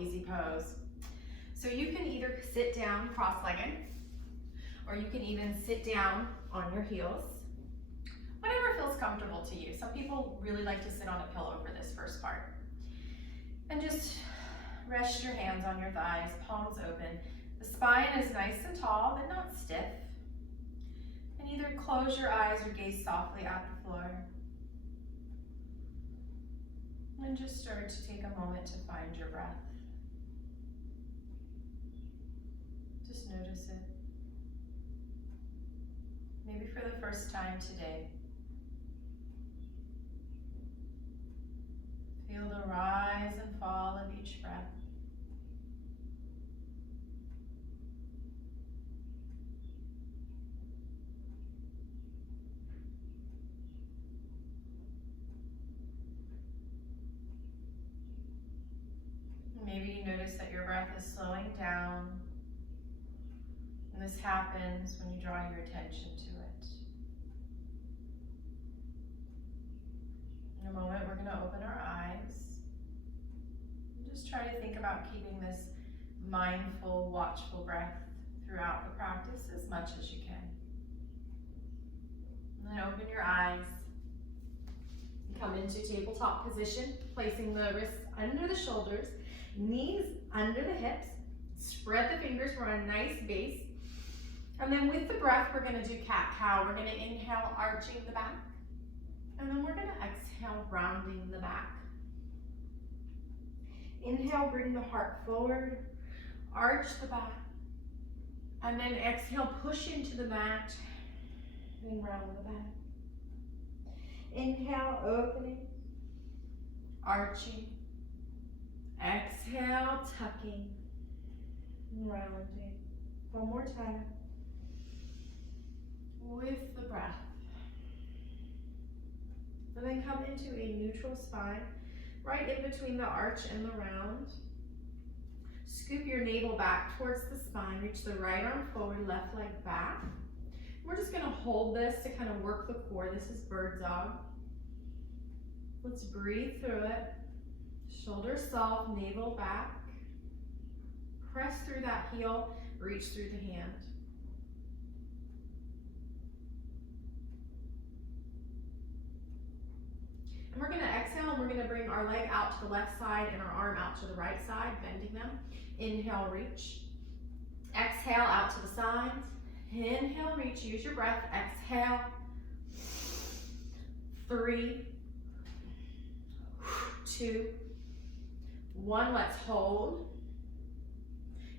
easy pose. So you can either sit down cross-legged, or you can even sit down on your heels. Whatever feels comfortable to you. Some people really like to sit on a pillow for this first part. And just rest your hands on your thighs, palms open. The spine is nice and tall, but not stiff. And either close your eyes or gaze softly at the floor. And just start to take a moment to find your breath. Just notice it. Maybe for the first time today. Feel the rise and fall of each breath. Maybe you notice that your breath is slowing down, and this happens when you draw your attention to it. In a moment, we're going to open our eyes and just try to think about keeping this mindful, watchful breath throughout the practice as much as you can. And then open your eyes. Come into tabletop position, placing the wrists under the shoulders, knees under the hips. Spread the fingers for a nice base. And then with the breath, we're going to do cat-cow. We're going to inhale, arching the back. And then we're going to exhale, rounding the back. Inhale, bring the heart forward, arch the back. And then exhale, push into the mat, and round the back. Inhale, opening, arching. Exhale, tucking, and rounding. One more time. With the breath. And then come into a neutral spine, right in between the arch and the round. Scoop your navel back towards the spine, reach the right arm forward, left leg back. We're just gonna hold this to kind of work the core. This is bird dog. Let's breathe through it. Shoulders soft, navel back. Press through that heel, reach through the hand. And we're going to exhale, and we're going to bring our leg out to the left side and our arm out to the right side, bending them. Inhale, reach. Exhale, out to the sides. Inhale, reach. Use your breath. Exhale. 3, 2, 1. Let's hold.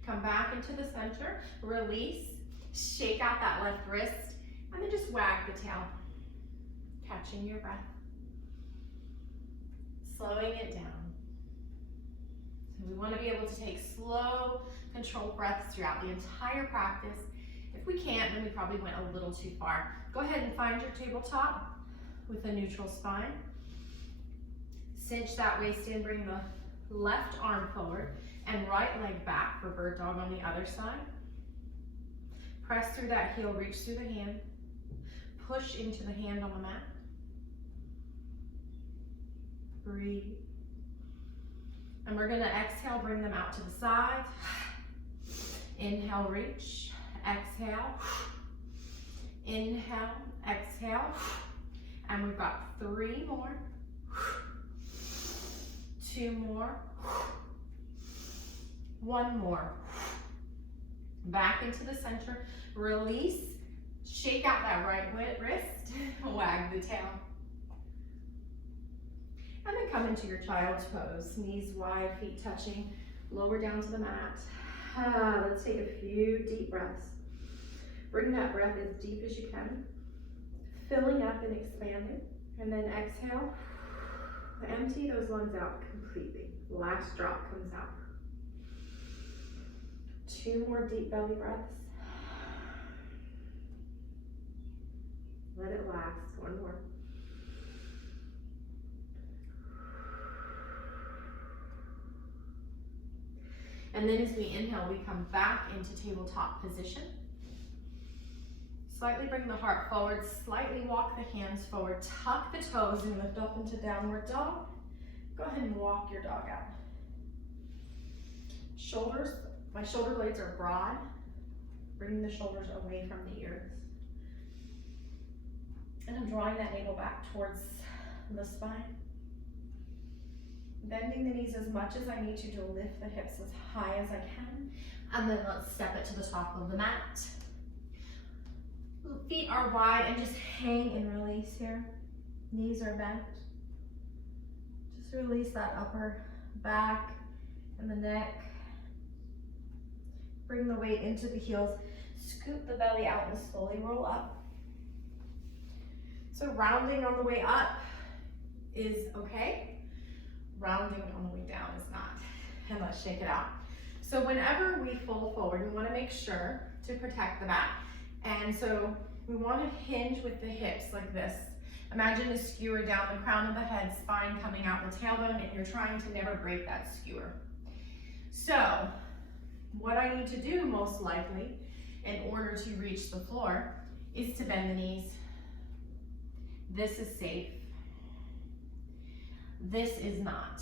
Come back into the center. Release. Shake out that left wrist. And then just wag the tail. Catching your breath. Slowing it down. So we want to be able to take slow, controlled breaths throughout the entire practice. If we can't, then we probably went a little too far. Go ahead and find your tabletop with a neutral spine. Cinch that waist in, bring the left arm forward and right leg back for bird dog on the other side. Press through that heel, reach through the hand. Push into the hand on the mat. Breathe. And we're going to exhale, bring them out to the side. Inhale, reach. Exhale. Inhale, exhale. And we've got 3 more. 2 more. 1 more. Back into the center. Release. Shake out that right wrist. Wag the tail. And then come into your child's pose. Knees wide, feet touching. Lower down to the mat. Let's take a few deep breaths. Bring that breath as deep as you can. Filling up and expanding. And then exhale. Empty those lungs out completely. Last drop comes out. 2 more deep belly breaths. Let it last. 1 more. And then as we inhale, we come back into tabletop position. Slightly bring the heart forward, slightly walk the hands forward, tuck the toes and lift up into downward dog. Go ahead and walk your dog out. Shoulders, my shoulder blades are broad, bringing the shoulders away from the ears. And I'm drawing that navel back towards the spine. Bending the knees as much as I need to lift the hips as high as I can. And then let's step it to the top of the mat. Feet are wide and just hang and release here. Knees are bent. Just release that upper back and the neck. Bring the weight into the heels. Scoop the belly out and slowly roll up. So rounding on the way up is okay. Rounding on the way down is not. And let's shake it out. So whenever we fold forward, we want to make sure to protect the back. And so we want to hinge with the hips like this. Imagine a skewer down the crown of the head, spine coming out the tailbone, and you're trying to never break that skewer. So what I need to do most likely in order to reach the floor is to bend the knees. This is safe. This is not.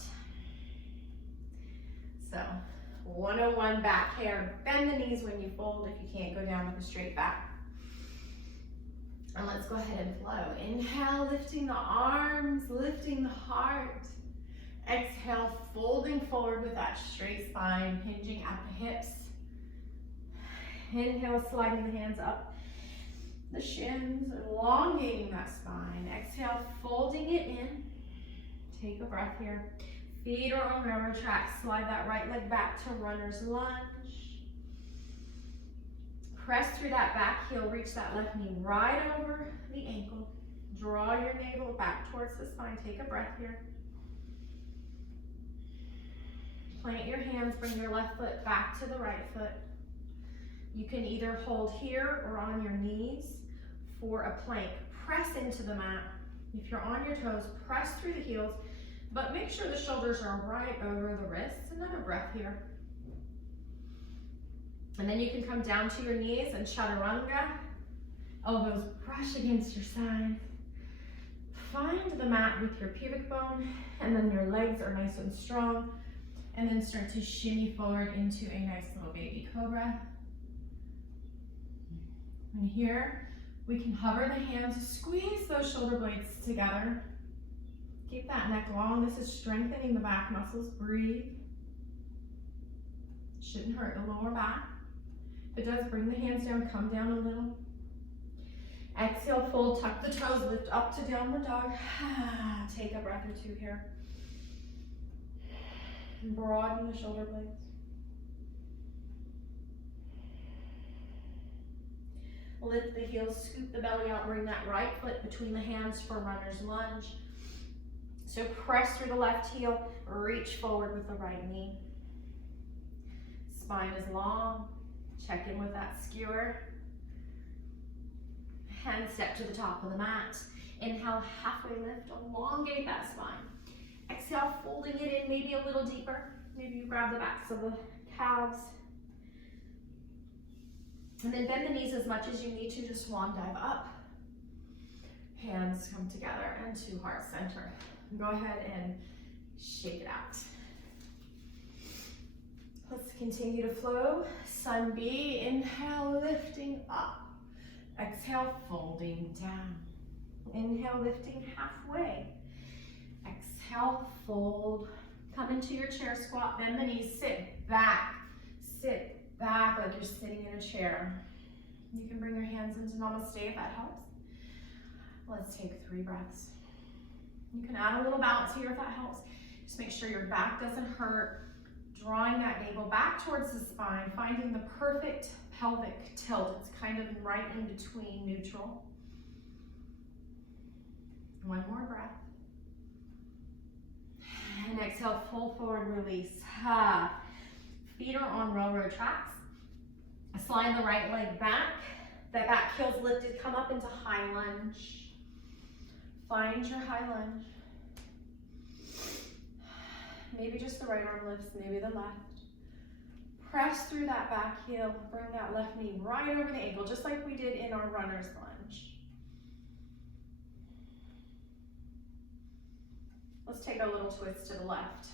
So 101 back here. Bend the knees when you fold if you can't go down with a straight back. And let's go ahead and flow. Inhale, lifting the arms, lifting the heart. Exhale, folding forward with that straight spine, hinging at the hips. Inhale, sliding the hands up the shins, elongating that spine. Exhale, folding it in. Take a breath here. Feet are on railroad tracks. Slide that right leg back to runner's lunge. Press through that back heel. Reach that left knee right over the ankle. Draw your navel back towards the spine. Take a breath here. Plant your hands. Bring your left foot back to the right foot. You can either hold here or on your knees for a plank. Press into the mat. If you're on your toes, press through the heels, but make sure the shoulders are right over the wrists. Another breath here. And then you can come down to your knees and chaturanga. Elbows brush against your sides. Find the mat with your pubic bone, and then your legs are nice and strong. And then start to shimmy forward into a nice little baby cobra. And here, we can hover the hands, squeeze those shoulder blades together. Keep that neck long. This is strengthening the back muscles. Breathe. Shouldn't hurt the lower back. If it does, bring the hands down, come down a little. Exhale, fold, tuck the toes, lift up to downward dog. Take a breath or two here. And broaden the shoulder blades. Lift the heels, scoop the belly out, bring that right foot between the hands for runner's lunge. So press through the left heel, reach forward with the right knee. Spine is long. Check in with that skewer. Hand step to the top of the mat. Inhale, halfway lift, elongate that spine. Exhale, folding it in maybe a little deeper. Maybe you grab the backs of the calves. And then bend the knees as much as you need to, just swan dive up. Hands come together and to heart center. Go ahead and shake it out. Let's continue to flow. Sun B, inhale, lifting up. Exhale, folding down. Inhale, lifting halfway. Exhale, fold. Come into your chair squat, bend the knees, sit back like you're sitting in a chair. You can bring your hands into namaste if that helps. Let's take 3 breaths. You can add a little bounce here if that helps. Just make sure your back doesn't hurt. Drawing that navel back towards the spine, finding the perfect pelvic tilt. It's kind of right in between neutral. 1 more breath. And exhale, full forward release. Feet are on railroad tracks. Slide the right leg back. That back heel's lifted. Come up into high lunge. Find your high lunge. Maybe just the right arm lifts, maybe the left. Press through that back heel. Bring that left knee right over the ankle, just like we did in our runner's lunge. Let's take a little twist to the left.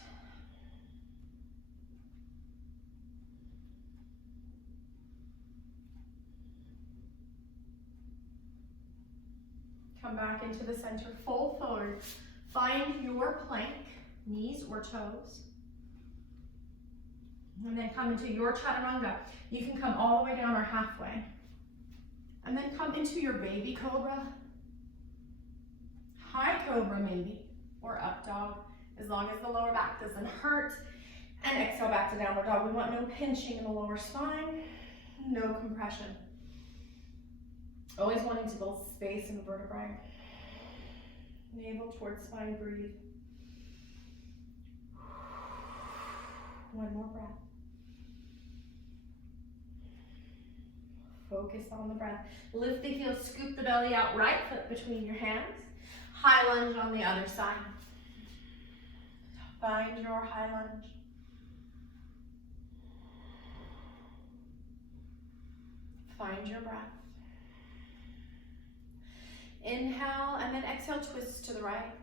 come back into the center, fold forward. Find your plank, knees or toes. And then come into your chaturanga. You can come all the way down or halfway. And then come into your baby cobra, high cobra maybe, or up dog, as long as the lower back doesn't hurt. And exhale back to downward dog. We want no pinching in the lower spine, no compression. Always wanting to build space in the vertebrae. Navel towards spine, breathe. One more breath. Focus on the breath. Lift the heels, scoop the belly out, right foot between your hands. High lunge on the other side. Find your high lunge. Find your breath. Inhale, and then exhale, twist to the right.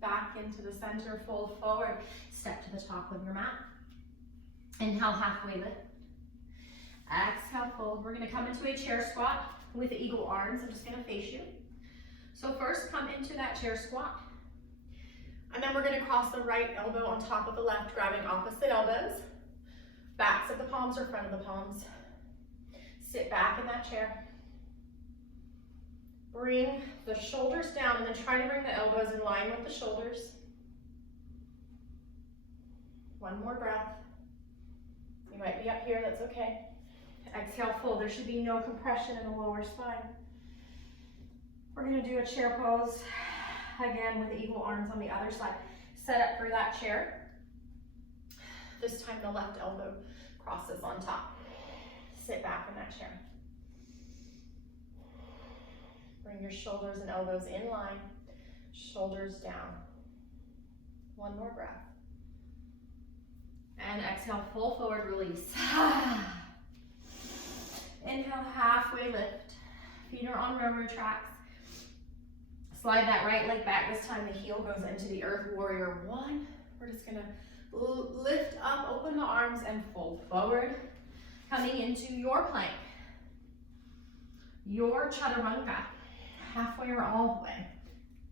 Back into the center, fold forward, step to the top of your mat. Inhale, halfway lift. Exhale, fold. We're gonna come into a chair squat with eagle arms. I'm just gonna face you. So first, come into that chair squat. And then we're gonna cross the right elbow on top of the left, grabbing opposite elbows. Backs of the palms or front of the palms. Sit back in that chair. Bring the shoulders down and then try to bring the elbows in line with the shoulders. One more breath. You might be up here, that's okay. Exhale, fold. There should be no compression in the lower spine. We're gonna do a chair pose. Again, with the eagle arms on the other side. Set up for that chair. This time the left elbow crosses on top. Sit back in that chair. Bring your shoulders and elbows in line. Shoulders down. One more breath. And exhale, full forward release. Inhale, halfway lift. Feet are on railroad tracks. Slide that right leg back. This time the heel goes into the earth, warrior one. We're just gonna lift up, open the arms and fold forward. Coming into your plank. Your chaturanga, halfway or all the way.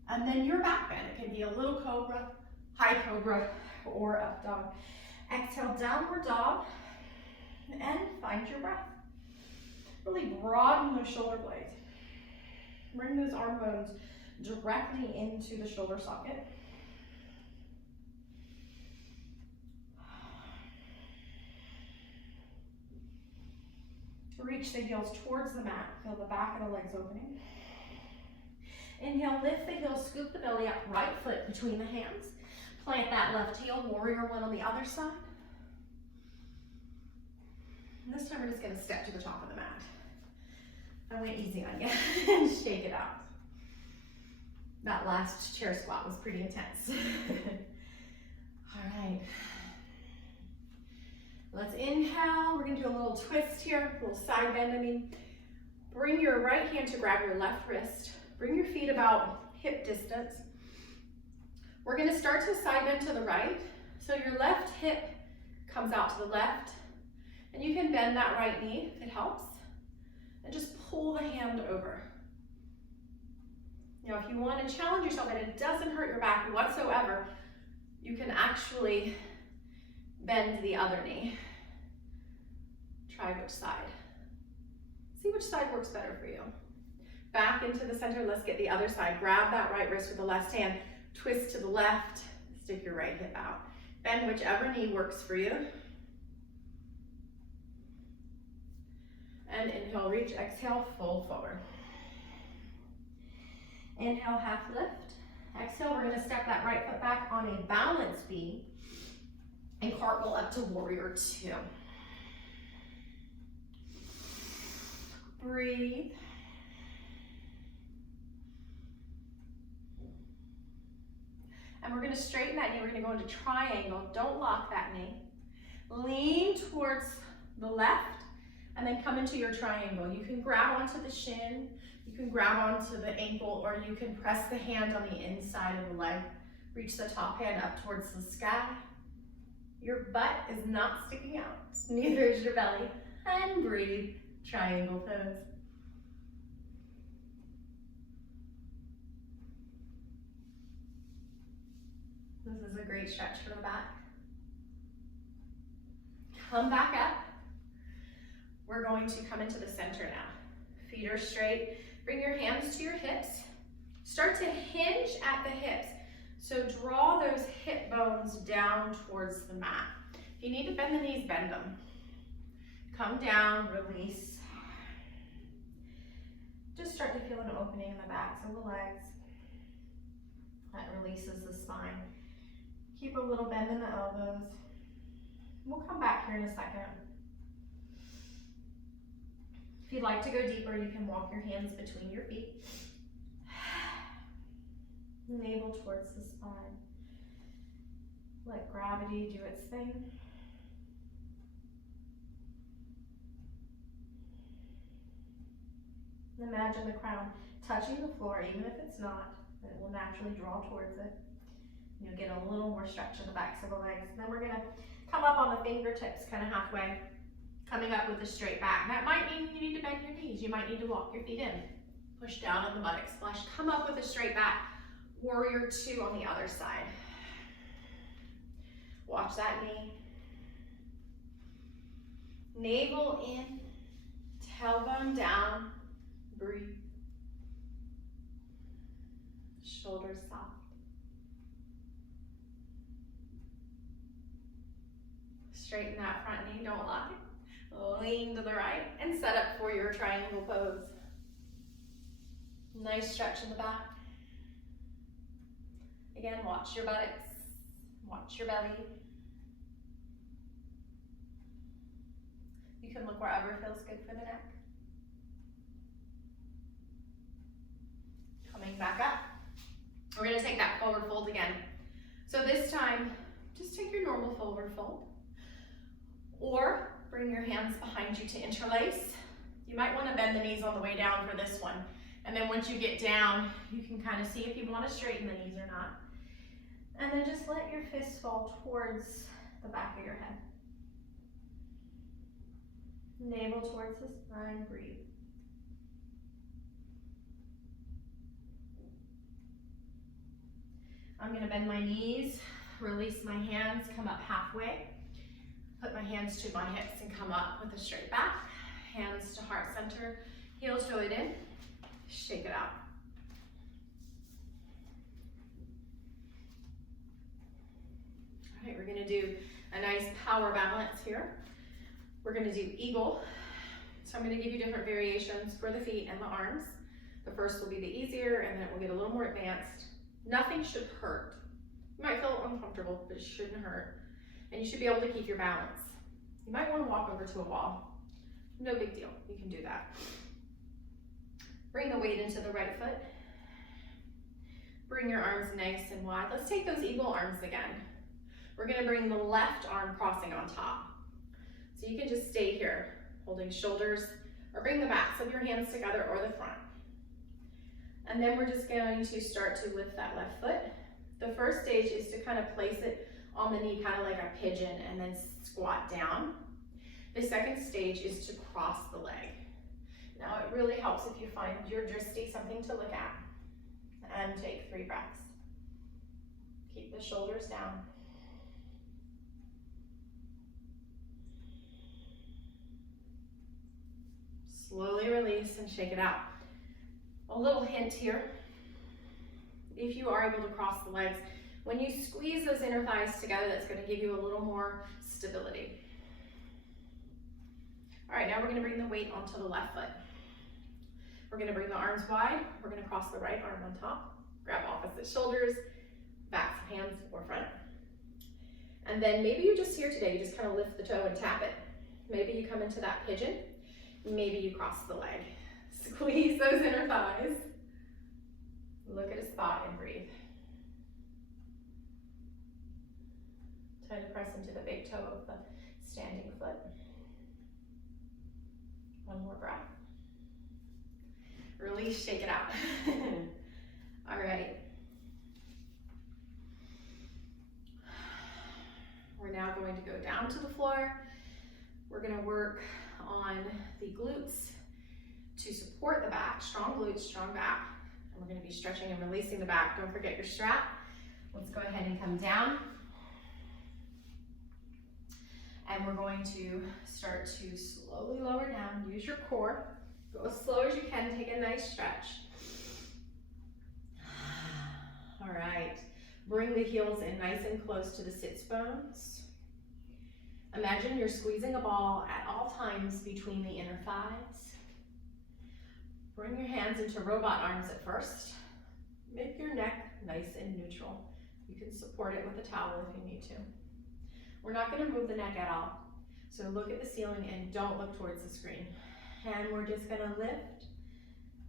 And then your back bend. It can be a little cobra, high cobra, or up dog. Exhale, downward dog, and find your breath. Really broaden those shoulder blades. Bring those arm bones directly into the shoulder socket. Reach the heels towards the mat. Feel the back of the legs opening. Inhale, lift the heels, scoop the belly up, right foot between the hands. Plant that left heel, warrior one on the other side. And this time we're just gonna step to the top of the mat. I went easy on you and shake it out. That last chair squat was pretty intense. All right. Let's inhale. We're gonna do a little twist here, a little side bend. Bring your right hand to grab your left wrist. Bring your feet about hip distance. We're gonna start to side bend to the right. So your left hip comes out to the left. And you can bend that right knee if it helps. And just pull the hand over. You know, if you want to challenge yourself and it doesn't hurt your back whatsoever, you can actually bend the other knee. Try which side. See which side works better for you. Back into the center, let's get the other side. Grab that right wrist with the left hand, twist to the left, stick your right hip out. Bend whichever knee works for you. And inhale, reach, exhale, fold forward. Inhale, half lift. Exhale, we're gonna step that right foot back on a balance beam and cartwheel up to warrior two. Breathe. And we're gonna straighten that knee. We're gonna go into triangle. Don't lock that knee. Lean towards the left and then come into your triangle. You can grab onto the shin, you can grab onto the ankle, or you can press the hand on the inside of the leg. Reach the top hand up towards the sky. Your butt is not sticking out, neither is your belly. And breathe, triangle pose. This is a great stretch for the back. Come back up. We're going to come into the center now. Feet are straight. Bring your hands to your hips. Start to hinge at the hips. So draw those hip bones down towards the mat. If you need to bend the knees, bend them. Come down, release. Just start to feel an opening in the backs of the legs. That releases the spine. Keep a little bend in the elbows. We'll come back here in a second. If you'd like to go deeper, you can walk your hands between your feet. Navel towards the spine. Let gravity do its thing. Imagine the crown touching the floor, even if it's not, and it will naturally draw towards it. You'll get a little more stretch in the backs of the legs. And then we're gonna come up on the fingertips, kind of halfway, coming up with a straight back. That might mean you need to bend your knees. You might need to walk your feet in. Push down on the buttocks, flush. Come up with a straight back. Warrior two on the other side. Watch that knee. Navel in, tailbone down, breathe. Shoulders soft. Straighten that front knee, don't lock it. Lean to the right and set up for your triangle pose. Nice stretch in the back. Again, watch your buttocks, watch your belly. You can look wherever feels good for the neck. Coming back up. We're gonna take that forward fold again. So this time, just take your normal forward fold. Or bring your hands behind you to interlace. You might wanna bend the knees on the way down for this one. And then once you get down, you can kind of see if you wanna straighten the knees or not. And then just let your fists fall towards the back of your head. Navel towards the spine, breathe. I'm gonna bend my knees, release my hands, come up halfway. Put my hands to my hips and come up with a straight back. Hands to heart center, heel toe it in, shake it out. All right, we're gonna do a nice power balance here. We're gonna do eagle. So I'm gonna give you different variations for the feet and the arms. The first will be the easier, and then it will get a little more advanced. Nothing should hurt. You might feel uncomfortable, but it shouldn't hurt. And you should be able to keep your balance. You might want to walk over to a wall. No big deal, you can do that. Bring the weight into the right foot. Bring your arms nice and wide. Let's take those eagle arms again. We're gonna bring the left arm crossing on top. So you can just stay here, holding shoulders, or bring the backs of your hands together or the front. And then we're just going to start to lift that left foot. The first stage is to kind of place it on the knee, kind of like a pigeon, and then squat down. The second stage is to cross the leg. Now it really helps if you find your drishti something to look at. And take 3 breaths. Keep the shoulders down. Slowly release and shake it out. A little hint here, if you are able to cross the legs, when you squeeze those inner thighs together, that's going to give you a little more stability. All right, now we're going to bring the weight onto the left foot. We're going to bring the arms wide. We're going to cross the right arm on top, grab opposite shoulders, backs of hands or front. And then maybe you're just here today, you just kind of lift the toe and tap it. Maybe you come into that pigeon, maybe you cross the leg. Squeeze those inner thighs. Look at a spot and breathe. Try to press into the big toe of the standing foot. One more breath. Release, shake it out. All right. glutes to support the back, strong glutes, strong back. And we're going to be stretching and releasing the back. Don't forget your strap. Let's go ahead and come down. And we're going to start to slowly lower down. Use your core. Go as slow as you can. Take a nice stretch. All right. Bring the heels in nice and close to the sits bones. Imagine you're squeezing a ball at all times between the inner thighs. Bring your hands into robot arms at first. Make your neck nice and neutral. You can support it with a towel if you need to. We're not going to move the neck at all. So look at the ceiling and don't look towards the screen. And we're just going to lift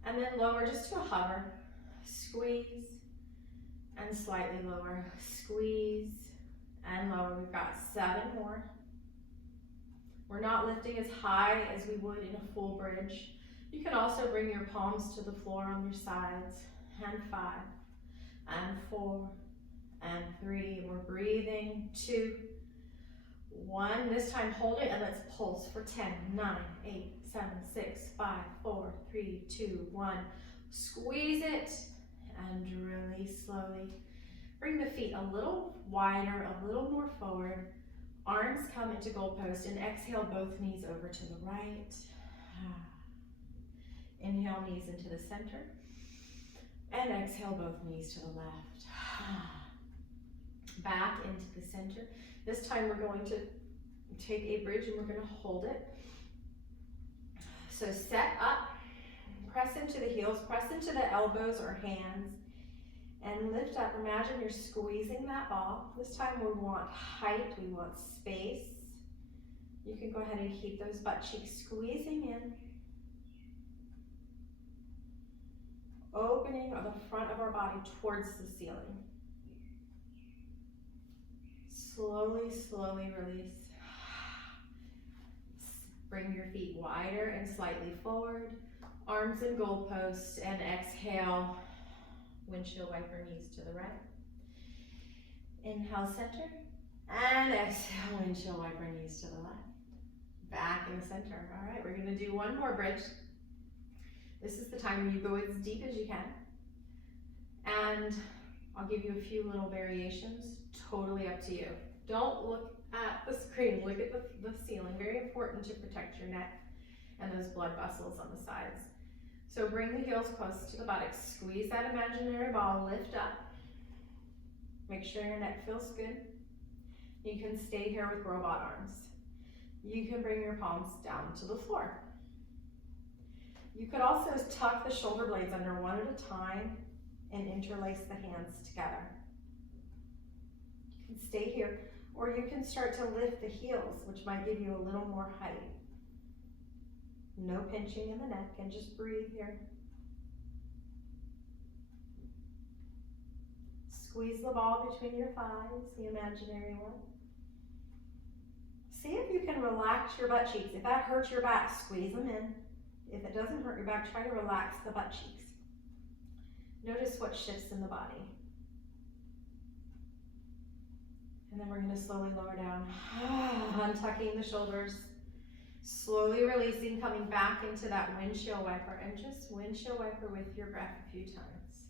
and then lower just to a hover. Squeeze and slightly lower. Squeeze and lower. We've got 7 more. We're not lifting as high as we would in a full bridge. You can also bring your palms to the floor on your sides. And 5 and 4 and 3. We're breathing. 2, 1. This time hold it and let's pulse for 10, 9, 8, 7, 6, 5, 4, 3, 2, 1. Squeeze it and release slowly. Bring the feet a little wider, a little more forward. Arms come into goalpost and exhale both knees over to the right. Inhale, knees into the center. And exhale both knees to the left. Back into the center. This time we're going to take a bridge and we're going to hold it. So set up, press into the heels, press into the elbows or hands, and lift up. Imagine you're squeezing that ball. This time we want height, we want space. You can go ahead and keep those butt cheeks squeezing in. Opening the front of our body towards the ceiling. Slowly, slowly release. Bring your feet wider and slightly forward. Arms in goalposts and exhale. Windshield wiper knees to the right. Inhale, center. And exhale, windshield wiper knees to the left. Back in the center. All right, we're going to do one more bridge. This is the time where you go as deep as you can. And I'll give you a few little variations, totally up to you. Don't look at the screen, look at the ceiling. Very important to protect your neck and those blood vessels on the sides. So bring the heels close to the buttocks, squeeze that imaginary ball, lift up. Make sure your neck feels good. You can stay here with robot arms. You can bring your palms down to the floor. You could also tuck the shoulder blades under one at a time and interlace the hands together. You can stay here, or you can start to lift the heels, which might give you a little more height. No pinching in the neck, and just breathe here. Squeeze the ball between your thighs, the imaginary one. See if you can relax your butt cheeks. If that hurts your back, squeeze them in. If it doesn't hurt your back, try to relax the butt cheeks. Notice what shifts in the body. And then we're going to slowly lower down, untucking the shoulders, slowly releasing, coming back into that windshield wiper, and just windshield wiper with your breath a few times.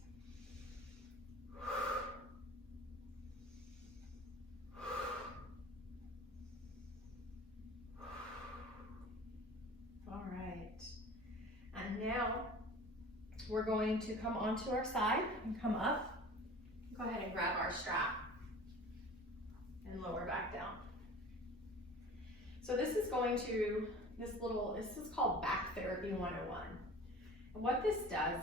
All right. And now we're going to come onto our side and come up. Go ahead and grab our strap and lower back down. So this is going to, this is called Back Therapy 101. And what this does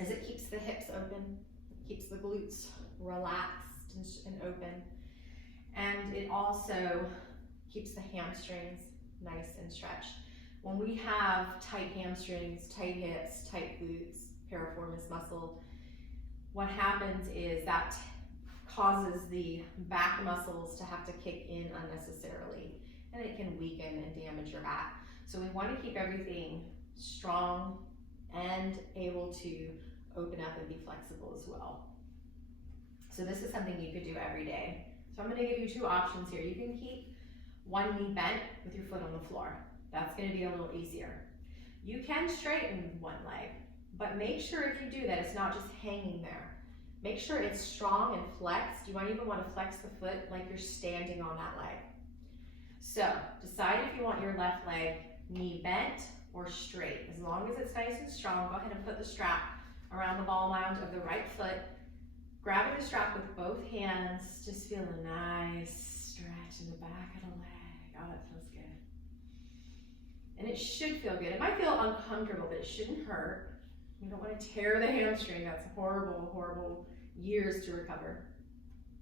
is it keeps the hips open, keeps the glutes relaxed and open, and it also keeps the hamstrings nice and stretched. When we have tight hamstrings, tight hips, tight glutes, piriformis muscle, what happens is that causes the back muscles to have to kick in unnecessarily, and it can weaken and damage your back. So we want to keep everything strong and able to open up and be flexible as well. So this is something you could do every day. So I'm going to give you 2 options here. You can keep one knee bent with your foot on the floor. That's going to be a little easier. You can straighten one leg, but make sure if you do that, it's not just hanging there. Make sure it's strong and flexed. You might even want to flex the foot like you're standing on that leg. So decide if you want your left leg knee bent or straight. As long as it's nice and strong, go ahead and put the strap around the ball mound of the right foot. Grabbing the strap with both hands, just feel a nice stretch in the back of the leg. Oh, that feels good. And it should feel good. It might feel uncomfortable, but it shouldn't hurt. You don't want to tear the hamstring. That's horrible, horrible years to recover.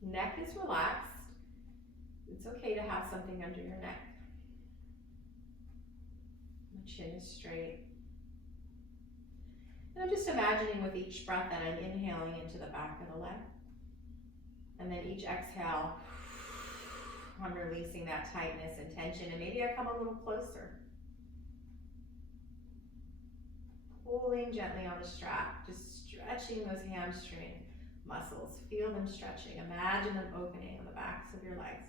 Neck is relaxed. It's okay to have something under your neck. My chin is straight. And I'm just imagining with each breath that I'm inhaling into the back of the leg. And then each exhale, I'm releasing that tightness and tension. And maybe I come a little closer. Pulling gently on the strap, just stretching those hamstring muscles. Feel them stretching. Imagine them opening on the backs of your legs.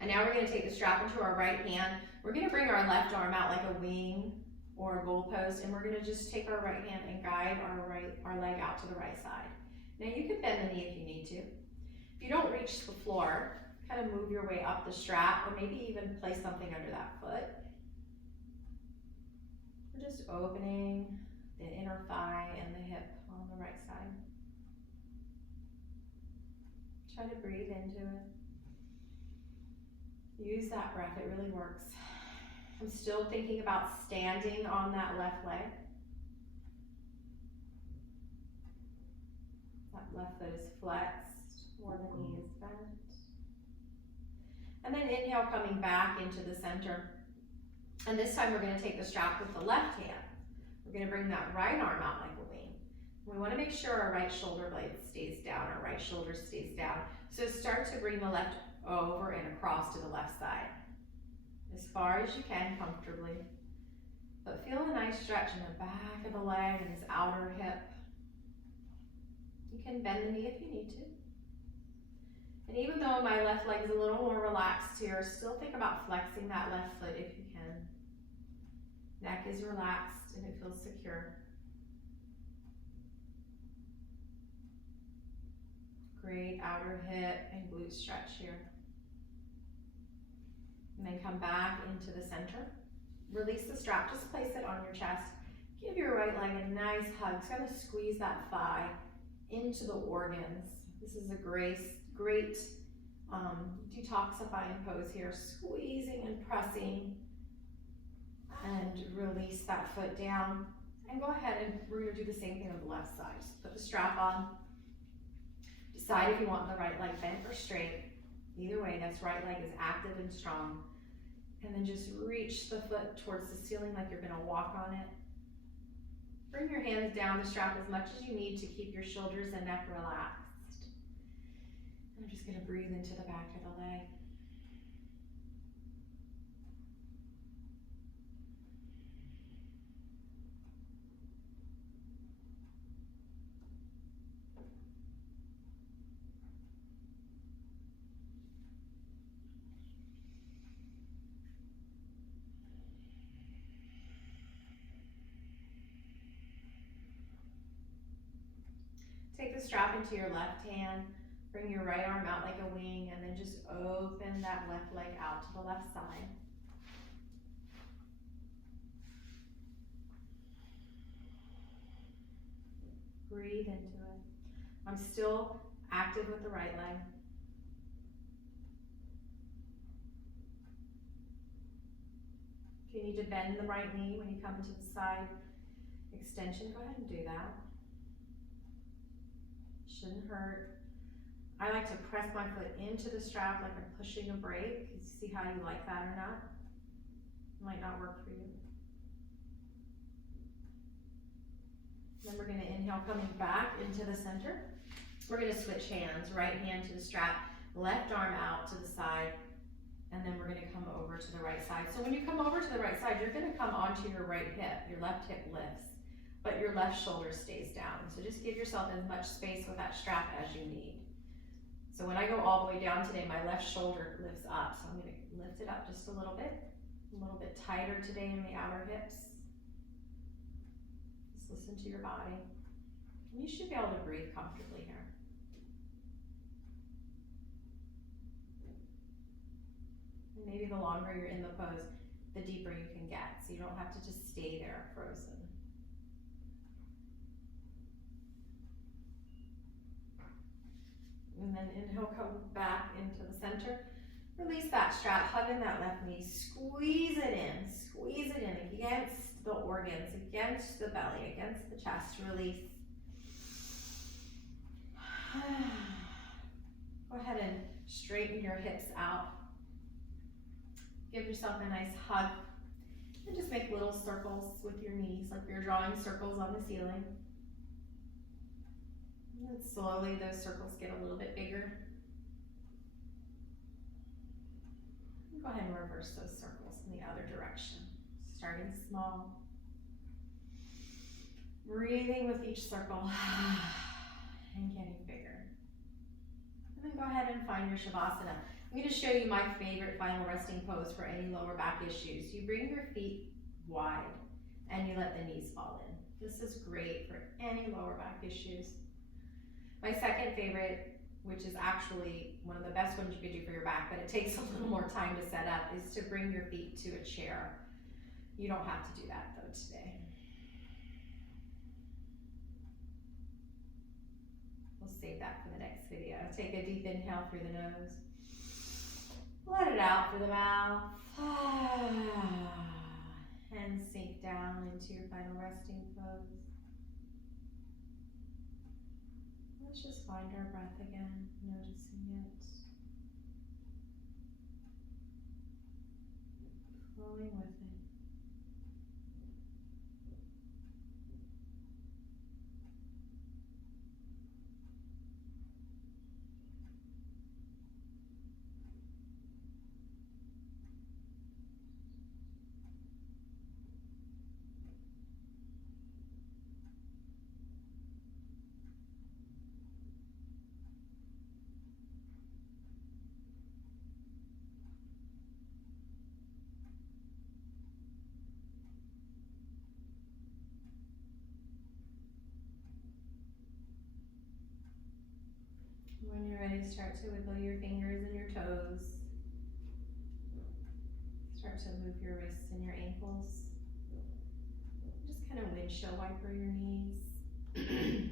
And now we're going to take the strap into our right hand. We're going to bring our left arm out like a wing or a goalpost, and we're going to just take our right hand and guide our leg out to the right side. Now you can bend the knee if you need to. If you don't reach the floor, kind of move your way up the strap, or maybe even place something under that foot. We're just opening the inner thigh and the hip on the right side. Try to breathe into it. Use that breath, it really works. I'm still thinking about standing on that left leg. That left foot is flexed, or the knee is bent. And then inhale, coming back into the center. And this time we're going to take the strap with the left hand. We're going to bring that right arm out like a wing. We want to make sure our right shoulder blade stays down, our right shoulder stays down. So start to bring the left over and across to the left side. As far as you can comfortably. But feel a nice stretch in the back of the leg and this outer hip. You can bend the knee if you need to. And even though my left leg is a little more relaxed here, still think about flexing that left foot if you can. Neck is relaxed and it feels secure. Great outer hip and glute stretch here. And then come back into the center. Release the strap, just place it on your chest. Give your right leg a nice hug. It's going to squeeze that thigh into the organs. This is a great detoxifying pose here. Squeezing and pressing. And release that foot down. And go ahead and we're going to do the same thing on the left side. Just put the strap on. Decide if you want the right leg bent or straight. Either way, this right leg is active and strong. And then just reach the foot towards the ceiling like you're going to walk on it. Bring your hands down the strap as much as you need to keep your shoulders and neck relaxed. And I'm just going to breathe into the back of the leg. Take the strap into your left hand, bring your right arm out like a wing, and then just open that left leg out to the left side. Breathe into it. I'm still active with the right leg. If you need to bend the right knee when you come to the side extension, go ahead and do that. Shouldn't hurt. I like to press my foot into the strap like I'm pushing a brake. You see how you like that or not? It might not work for you. Then we're going to inhale, coming back into the center. We're going to switch hands. Right hand to the strap, left arm out to the side, and then we're going to come over to the right side. So when you come over to the right side, you're going to come onto your right hip. Your left hip lifts, but your left shoulder stays down. So just give yourself as much space with that strap as you need. So when I go all the way down today, my left shoulder lifts up. So I'm going to lift it up just a little bit. A little bit tighter today in the outer hips. Just listen to your body. You should be able to breathe comfortably here. And maybe the longer you're in the pose, the deeper you can get, so you don't have to just stay there frozen. And then inhale, come back into the center. Release that strap, hug in that left knee, squeeze it in against the organs, against the belly, against the chest. Release. Go ahead and straighten your hips out. Give yourself a nice hug. And just make little circles with your knees, like you're drawing circles on the ceiling. And slowly those circles get a little bit bigger. Go ahead and reverse those circles in the other direction. Starting small. Breathing with each circle and getting bigger. And then go ahead and find your Shavasana. I'm going to show you my favorite final resting pose for any lower back issues. You bring your feet wide and you let the knees fall in. This is great for any lower back issues. My second favorite, which is actually one of the best ones you could do for your back, but it takes a little more time to set up, is to bring your feet to a chair. You don't have to do that though today. We'll save that for the next video. Take a deep inhale through the nose. Let it out through the mouth. And sink down into your final resting pose. Let's just find our breath again, noticing it. Flowing with it. When you're ready, start to wiggle your fingers and your toes. Start to move your wrists and your ankles. Just kind of windshield wiper your knees. And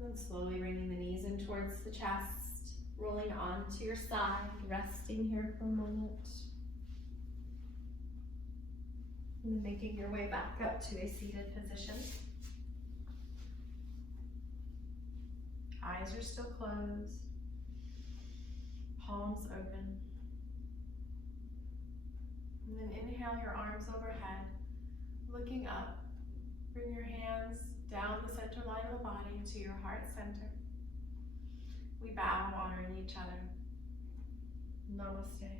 then slowly bringing the knees in towards the chest, rolling onto your side, resting here for a moment. And then making your way back up to a seated position. Eyes are still closed, palms open. And then inhale your arms overhead, looking up. Bring your hands down the center line of the body to your heart center. We bow, honoring each other. Namaste.